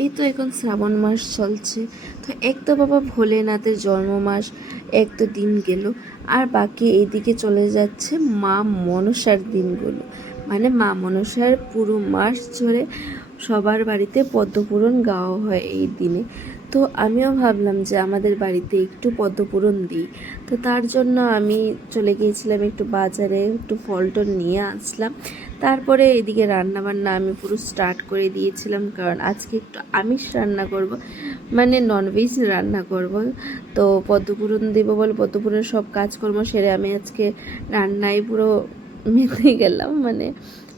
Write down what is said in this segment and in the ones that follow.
এই তো এখন শ্রাবণ মাস চলছে, তো এক তো বাবা ভোলেনাথের জন্ম মাস, এক তো দিন গেল, আর বাকি এইদিকে চলে যাচ্ছে মা মনসার দিনগুলো। মানে মা মনসার পুরো মাস ধরে সবার বাড়িতে পদ্মপুরাণ গাওয়া হয় এই দিনে। তো আমিও ভাবলাম যে আমাদের বাড়িতে একটু পদ্মপুরাণ দিই। তো তার জন্য আমি চলে গিয়েছিলাম একটু বাজারে, একটু ফল টল নিয়ে আসলাম। তারপরে এদিকে রান্নাবান্না আমি পুরো স্টার্ট করে দিয়েছিলাম, কারণ আজকে একটু আমিষ রান্না করব, মানে ননভেজ রান্না করব। তো পদ্মপুরাণ দেবো বলে পদ্মপুরাণের সব কাজকর্ম সেরে আমি আজকে রান্নায় পুরো মেতে গেলাম। মানে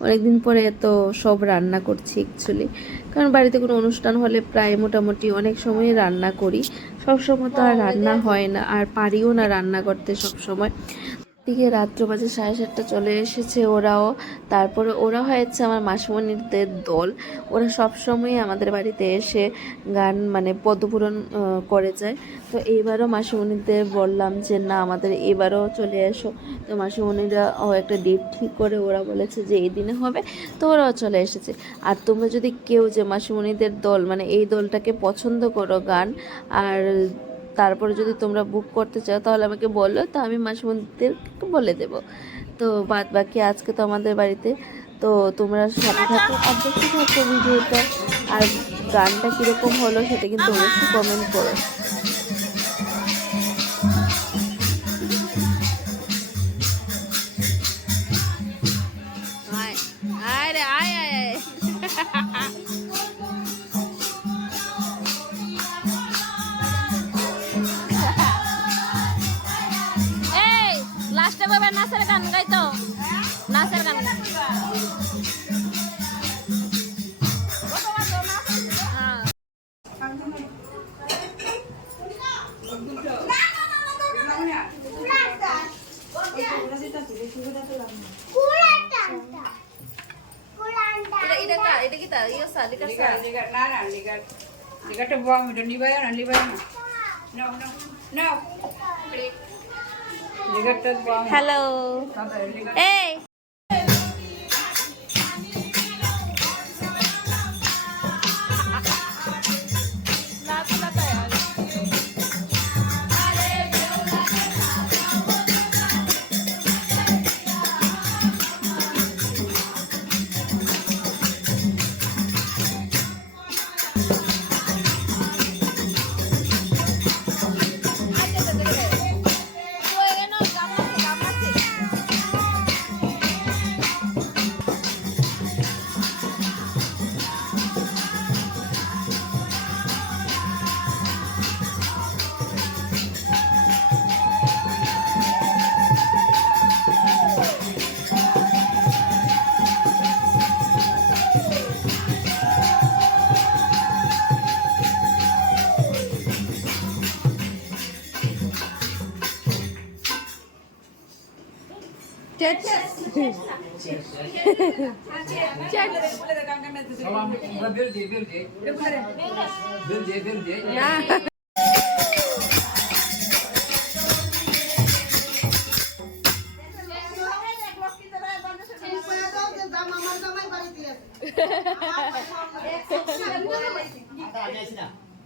অনেকদিন পরে এত সব রান্না করছি অ্যাকচুয়ালি, কারণ বাড়িতে কোনো অনুষ্ঠান হলে প্রায় মোটামুটি অনেক সময় রান্না করি। সব সময় তো আর রান্না হয় না, আর পারিও না রান্না করতে সব সময়। দিকে রাত্র বাজে 7:30 চলে এসেছে ওরাও। তারপরে ওরা হয়েছে আমার মাসিমণিদের দল। ওরা সবসময়ই আমাদের বাড়িতে এসে গান মানে পদ্মপুরাণ করে যায়। তো এইবারও মাসিমণিদের বললাম যে না, আমাদের এবারও চলে এসো। তো মাসিমণিরা একটা ডেট ঠিক করে ওরা বলেছে যে এই দিনে হবে, তো ওরাও চলে এসেছে। আর তোমরা যদি কেউ যে মাসিমণিদের দল মানে এই দলটাকে পছন্দ করো গান, আর তারপরে যদি তোমরা বুক করতে চাও তাহলে আমাকে বলো, তো আমি মাসিমণিদেরকে বলে দেবো। তো বাদ বাকি আজকে তো আমাদের বাড়িতে, তো তোমরা সাথে থাকো আর দেখতে থাকো ভিডিওটা। আর গানটা কীরকম হলো সেটা কিন্তু অবশ্যই কমেন্ট করো। লাস্টে বাবা নাচের গান গাইতো, নাচের গান এটা কি তা ইয়ে সালিকা না না লিগাটা বম এটা নিবায় না নো নো নো লিগাটা বম। হ্যালো এই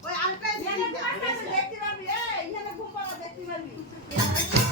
ওই আরেকটা দেখতে পারবি, এই এখানে ঘুম পাড়া দেখতে পারবি।